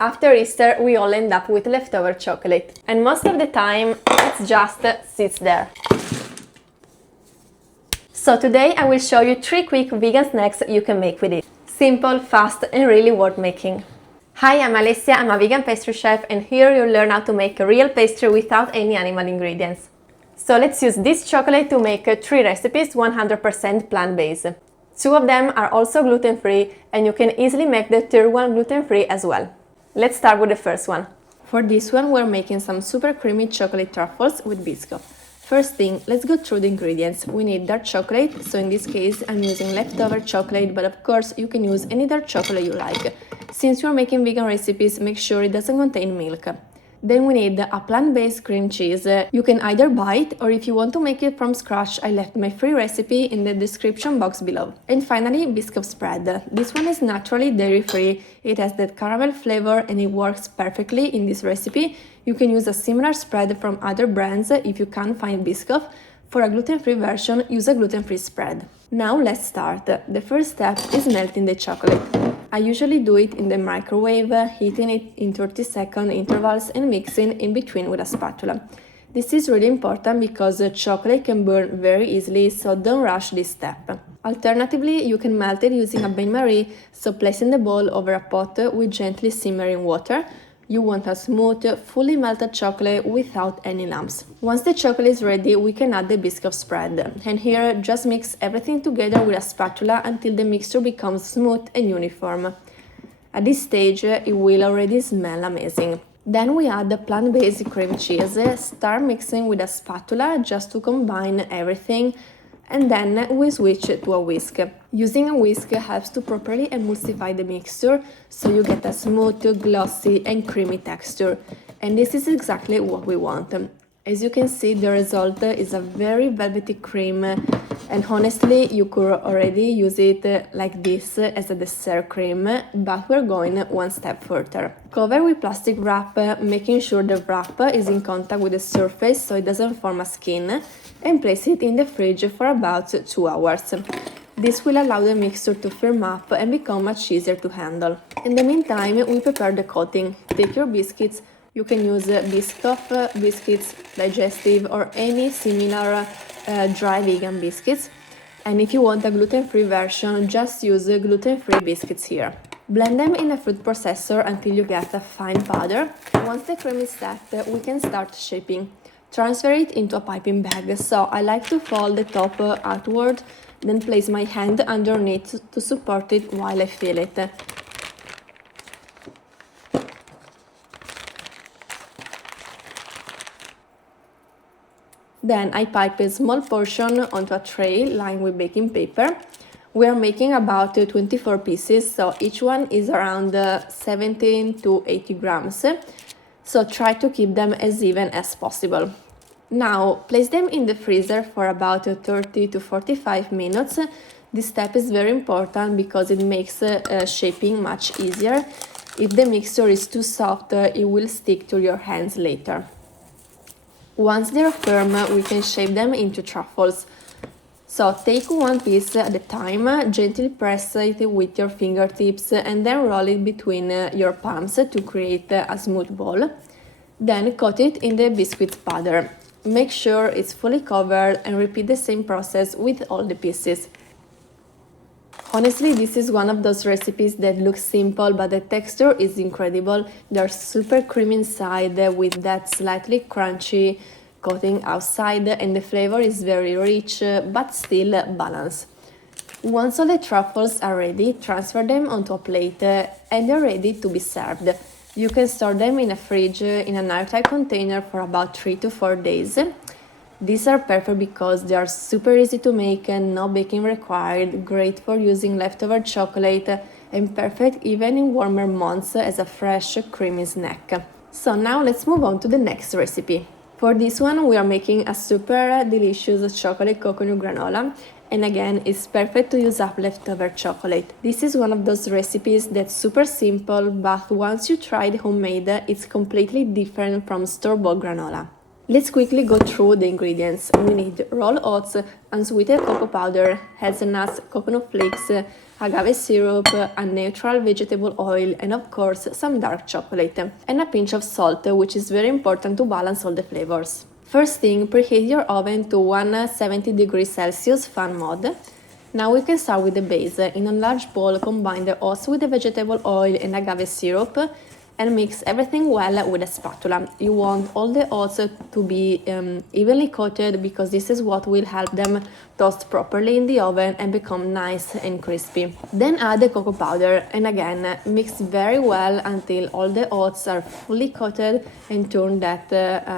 After Easter, we all end up with leftover chocolate, and most of the time it just sits there. So today I will show you 3 quick vegan snacks you can make with it. Simple, fast, and really worth making. Hi, I'm Alessia, I'm a vegan pastry chef, and here you'll learn how to make a real pastry without any animal ingredients. So let's use this chocolate to make 3 recipes 100% plant-based. 2 of them are also gluten-free, and you can easily make the third one gluten-free as well. Let's start with the first one. For this one, we're making some super creamy chocolate truffles with Biscoff. First thing, let's go through the ingredients. We need dark chocolate, so in this case I'm using leftover chocolate, but of course you can use any dark chocolate you like. Since you're making vegan recipes, make sure it doesn't contain milk. Then we need a plant-based cream cheese. You can either buy it, or if you want to make it from scratch, I left my free recipe in the description box below. And finally, Biscoff spread. This one is naturally dairy-free. It has that caramel flavor and it works perfectly in this recipe. You can use a similar spread from other brands if you can't find Biscoff. For a gluten-free version, use a gluten-free spread. Now let's start. The first step is melting the chocolate. I usually do it in the microwave, heating it in 30-second intervals and mixing in between with a spatula. This is really important because chocolate can burn very easily, so don't rush this step. Alternatively, you can melt it using a bain-marie, so placing the bowl over a pot with gently simmering water. You want a smooth, fully melted chocolate without any lumps. Once the chocolate is ready, we can add the Biscoff spread. And here, just mix everything together with a spatula until the mixture becomes smooth and uniform. At this stage, it will already smell amazing. Then we add the plant-based cream cheese. Start mixing with a spatula just to combine everything. And then we switch to a whisk. Using a whisk helps to properly emulsify the mixture, so you get a smooth, glossy and creamy texture. And this is exactly what we want. As you can see, the result is a very velvety cream, and honestly, you could already use it like this as a dessert cream, but we're going one step further. Cover with plastic wrap, making sure the wrap is in contact with the surface so it doesn't form a skin, and place it in the fridge for about 2 hours. This will allow the mixture to firm up and become much easier to handle. In the meantime, we prepare the coating. Take your biscuits. You can use Biscoff biscuits, Digestive, or any similar dry vegan biscuits. And if you want a gluten-free version, just use gluten-free biscuits here. Blend them in a food processor until you get a fine powder. Once the cream is set, we can start shaping. Transfer it into a piping bag, so I like to fold the top outward, then place my hand underneath to support it while I fill it. Then I pipe a small portion onto a tray lined with baking paper. We are making about 24 pieces, so each one is around 17 to 80 grams. So try to keep them as even as possible. Now, place them in the freezer for about 30 to 45 minutes. This step is very important because it makes shaping much easier. If the mixture is too soft, it will stick to your hands later. Once they're firm, we can shape them into truffles. So take one piece at a time, gently press it with your fingertips and then roll it between your palms to create a smooth ball. Then coat it in the biscuit powder. Make sure it's fully covered and repeat the same process with all the pieces. Honestly, this is one of those recipes that looks simple, but the texture is incredible. They're super creamy inside with that slightly crunchy coating outside, and the flavor is very rich but still balanced. Once all the truffles are ready, transfer them onto a plate and they're ready to be served. You can store them in a fridge in an airtight container for about 3 to 4 days. These are perfect because they are super easy to make and no baking required, great for using leftover chocolate, and perfect even in warmer months as a fresh, creamy snack. So now let's move on to the next recipe. For this one, we are making a super delicious chocolate coconut granola. And again, it's perfect to use up leftover chocolate. This is one of those recipes that's super simple, but once you try it homemade, it's completely different from store-bought granola. Let's quickly go through the ingredients. We need raw oats, unsweetened cocoa powder, hazelnuts, coconut flakes, agave syrup, a neutral vegetable oil, and of course some dark chocolate, and a pinch of salt, which is very important to balance all the flavors. First thing, preheat your oven to 170 degrees Celsius fan mode. Now we can start with the base. In a large bowl, combine the oats with the vegetable oil and agave syrup and mix everything well with a spatula. You want all the oats to be evenly coated because this is what will help them toast properly in the oven and become nice and crispy. Then add the cocoa powder and again mix very well until all the oats are fully coated and turn that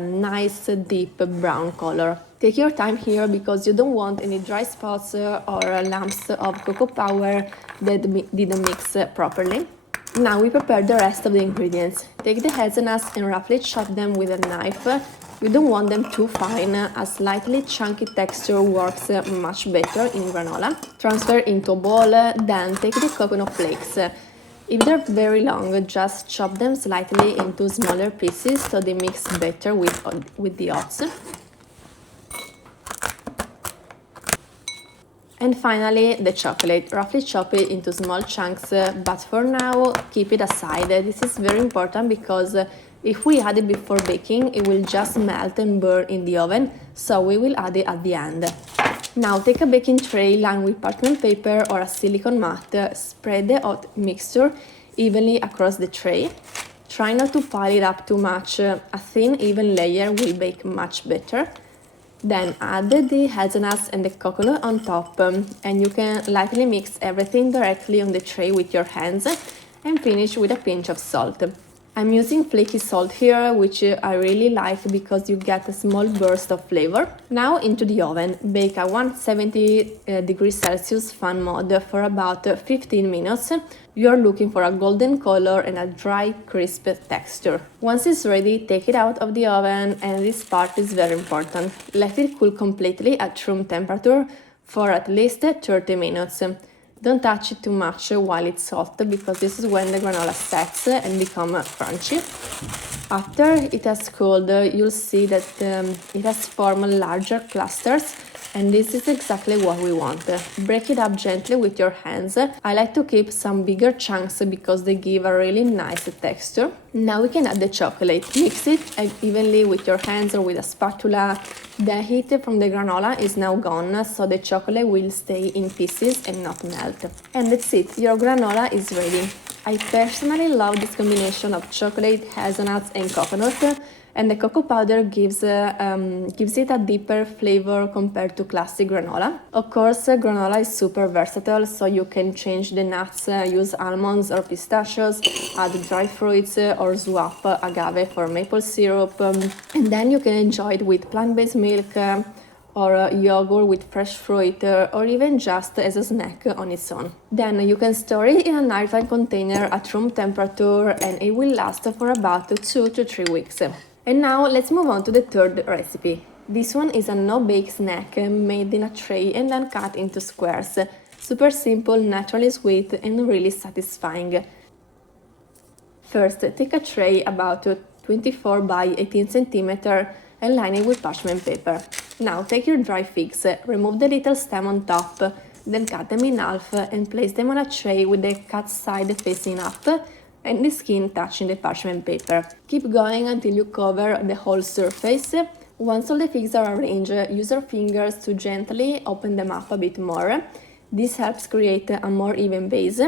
nice deep brown color. Take your time here because you don't want any dry spots or lumps of cocoa powder that didn't mix properly. Now we prepare the rest of the ingredients. Take the hazelnuts and roughly chop them with a knife. You don't want them too fine, a slightly chunky texture works much better in granola. Transfer into a bowl, then take the coconut flakes. If they're very long, just chop them slightly into smaller pieces so they mix better with the oats. And finally, the chocolate. Roughly chop it into small chunks, but for now, keep it aside. This is very important because if we add it before baking, it will just melt and burn in the oven, so we will add it at the end. Now take a baking tray lined with parchment paper or a silicone mat, spread the oat mixture evenly across the tray. Try not to pile it up too much, a thin even layer will bake much better. Then add the hazelnuts and the coconut on top and you can lightly mix everything directly on the tray with your hands and finish with a pinch of salt. I'm using flaky salt here, which I really like because you get a small burst of flavor. Now into the oven. Bake at 170 degrees Celsius fan mode for about 15 minutes. You're looking for a golden color and a dry, crisp texture. Once it's ready, take it out of the oven, and this part is very important. Let it cool completely at room temperature for at least 30 minutes. Don't touch it too much while it's hot because this is when the granola sets and become crunchy. After it has cooled, you'll see that it has formed larger clusters, and this is exactly what we want. Break it up gently with your hands. I like to keep some bigger chunks because they give a really nice texture. Now we can add the chocolate. Mix it evenly with your hands or with a spatula. The heat from the granola is now gone, so the chocolate will stay in pieces and not melt. And that's it, your granola is ready. I personally love this combination of chocolate, hazelnuts and coconut, and the cocoa powder gives it a deeper flavor compared to classic granola. Of course, granola is super versatile, so you can change the nuts, use almonds or pistachios, add dry fruits or swap agave for maple syrup, and then you can enjoy it with plant-based milk or yogurt with fresh fruit, or even just as a snack on its own. Then you can store it in an airtight container at room temperature and it will last for about 2 to 3 weeks. And now let's move on to the third recipe. This one is a no-bake snack made in a tray and then cut into squares. Super simple, naturally sweet and really satisfying. First, take a tray about 24 by 18 cm and line it with parchment paper. Now take your dry figs, remove the little stem on top, then cut them in half and place them on a tray with the cut side facing up and the skin touching the parchment paper. Keep going until you cover the whole surface. Once all the figs are arranged, use your fingers to gently open them up a bit more. This helps create a more even base.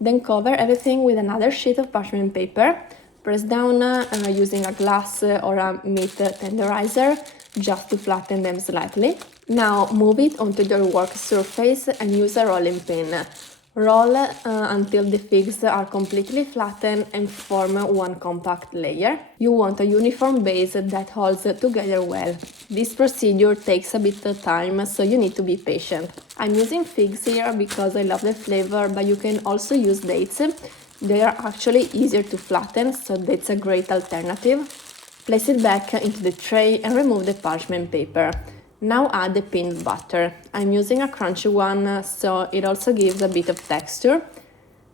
Then cover everything with another sheet of parchment paper. Press down using a glass or a meat tenderizer just to flatten them slightly. Now move it onto your work surface and use a rolling pin. Roll until the figs are completely flattened and form one compact layer. You want a uniform base that holds together well. This procedure takes a bit of time, so you need to be patient. I'm using figs here because I love the flavor, but you can also use dates. They are actually easier to flatten, so that's a great alternative. Place it back into the tray and remove the parchment paper. Now add the peanut butter. I'm using a crunchy one, so it also gives a bit of texture.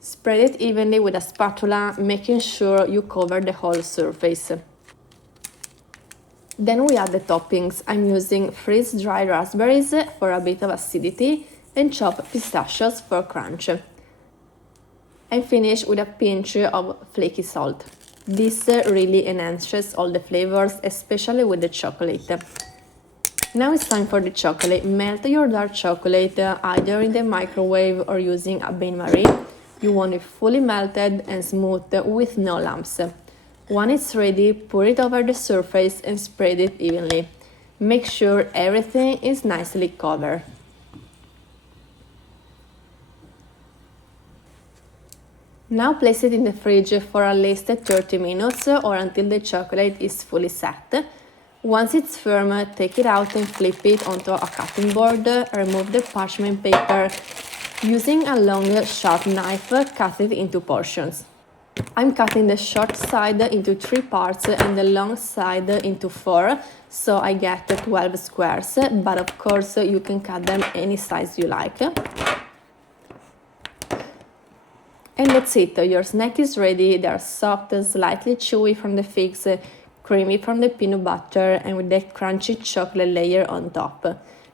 Spread it evenly with a spatula, making sure you cover the whole surface. Then we add the toppings. I'm using freeze-dried raspberries for a bit of acidity, and chop pistachios for crunch. And finish with a pinch of flaky salt. This really enhances all the flavors, especially with the chocolate. Now it's time for the chocolate. Melt your dark chocolate either in the microwave or using a bain-marie. You want it fully melted and smooth with no lumps. When it's ready, pour it over the surface and spread it evenly. Make sure everything is nicely covered. Now place it in the fridge for at least 30 minutes or until the chocolate is fully set. Once it's firm, take it out and flip it onto a cutting board. Remove the parchment paper. Using a long, sharp knife, cut it into portions. I'm cutting the short side into 3 parts and the long side into 4, so I get 12 squares, but of course you can cut them any size you like. And that's it, your snack is ready. They are soft, slightly chewy from the figs, creamy from the peanut butter, and with that crunchy chocolate layer on top.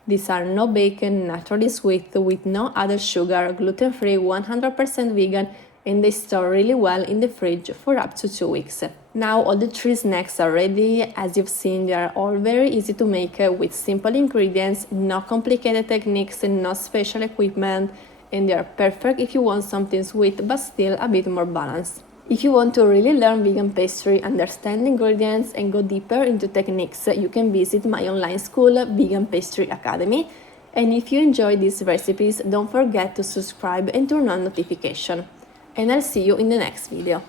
These are no bacon, naturally sweet, with no added sugar, gluten-free, 100% vegan, and they store really well in the fridge for up to 2 weeks. Now all the 3 snacks are ready. As you've seen, they are all very easy to make with simple ingredients, no complicated techniques, and no special equipment, and they are perfect if you want something sweet but still a bit more balanced. If you want to really learn vegan pastry, understand ingredients, and go deeper into techniques, you can visit my online school, Vegan Pastry Academy. And if you enjoy these recipes, don't forget to subscribe and turn on notifications. And I'll see you in the next video.